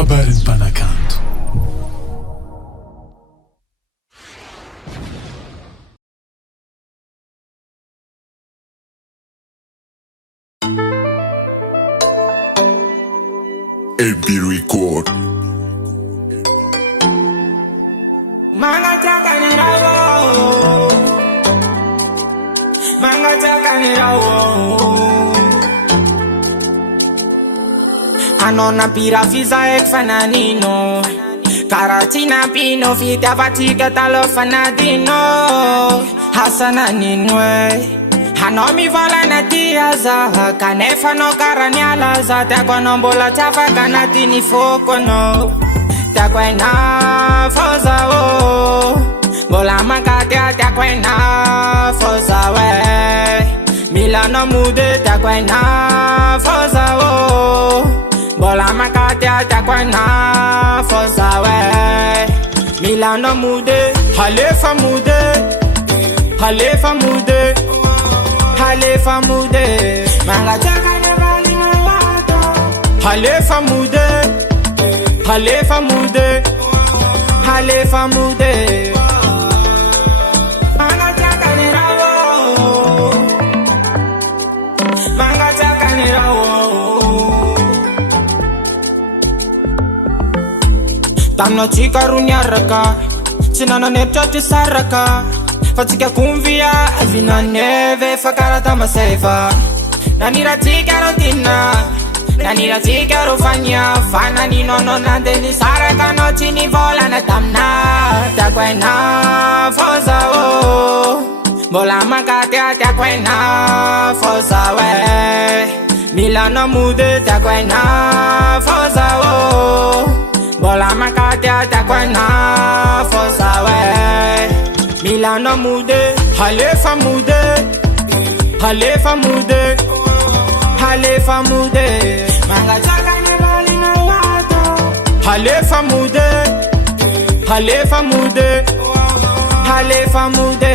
Kabarin Panakanto. LB Record. Manga Anona pira fiza ek fananino Karatina pino fita fatika talo fanadino Hasana ninwe Hanomi vola na tiaza Kanefa no karanyalaza Takwa nombola chafa kanatini foko no Takwa na foza o Bola makatea takwa na foza we Milano mude takwa na foza o Bola makatea takwa na foza we Milano mude Halefa mude Halefa mude Halefa mude Manga chaka nevali na wato Halefa mude Halefa mude Halefa mude Manga chaka nirawo Manga chaka nirawo Tamno chika runyaraka Sinana nepchati saraka Fatika kumvia Vina neve fakarata maseva Nanira tika rotina Nanira tika rofanya Fana ni nono nande ni saraka no chini vola na tamna Takwe na foza o Bola makatea takwe na foza we Milano mude takwe na foza o Bola makatea takwe na foza we Milano mude, Halefa mude, Halefa mude, Halefa mude Manga chaka nevali na wato Halefa mude, Halefa mude, Halefa mude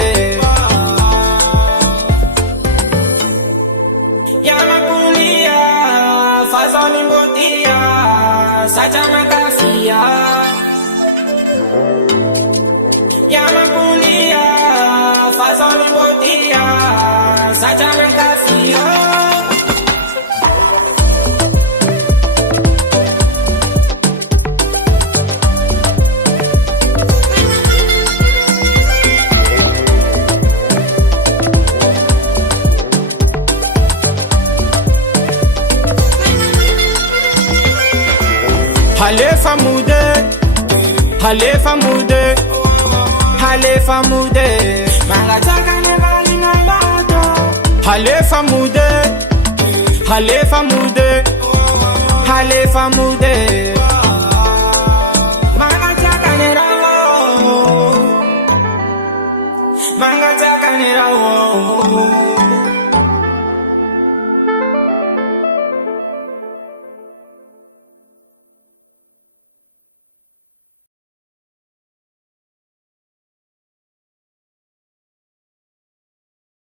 Yama kulia, fazoni mbotia Sacha makafia Yama kulia, fazoni mbotia Sacha makafia Halefa mude, Halefa mude, Halefa mude Manga chaka nevali na wato Halefa mude, Halefa mude, Halefa mude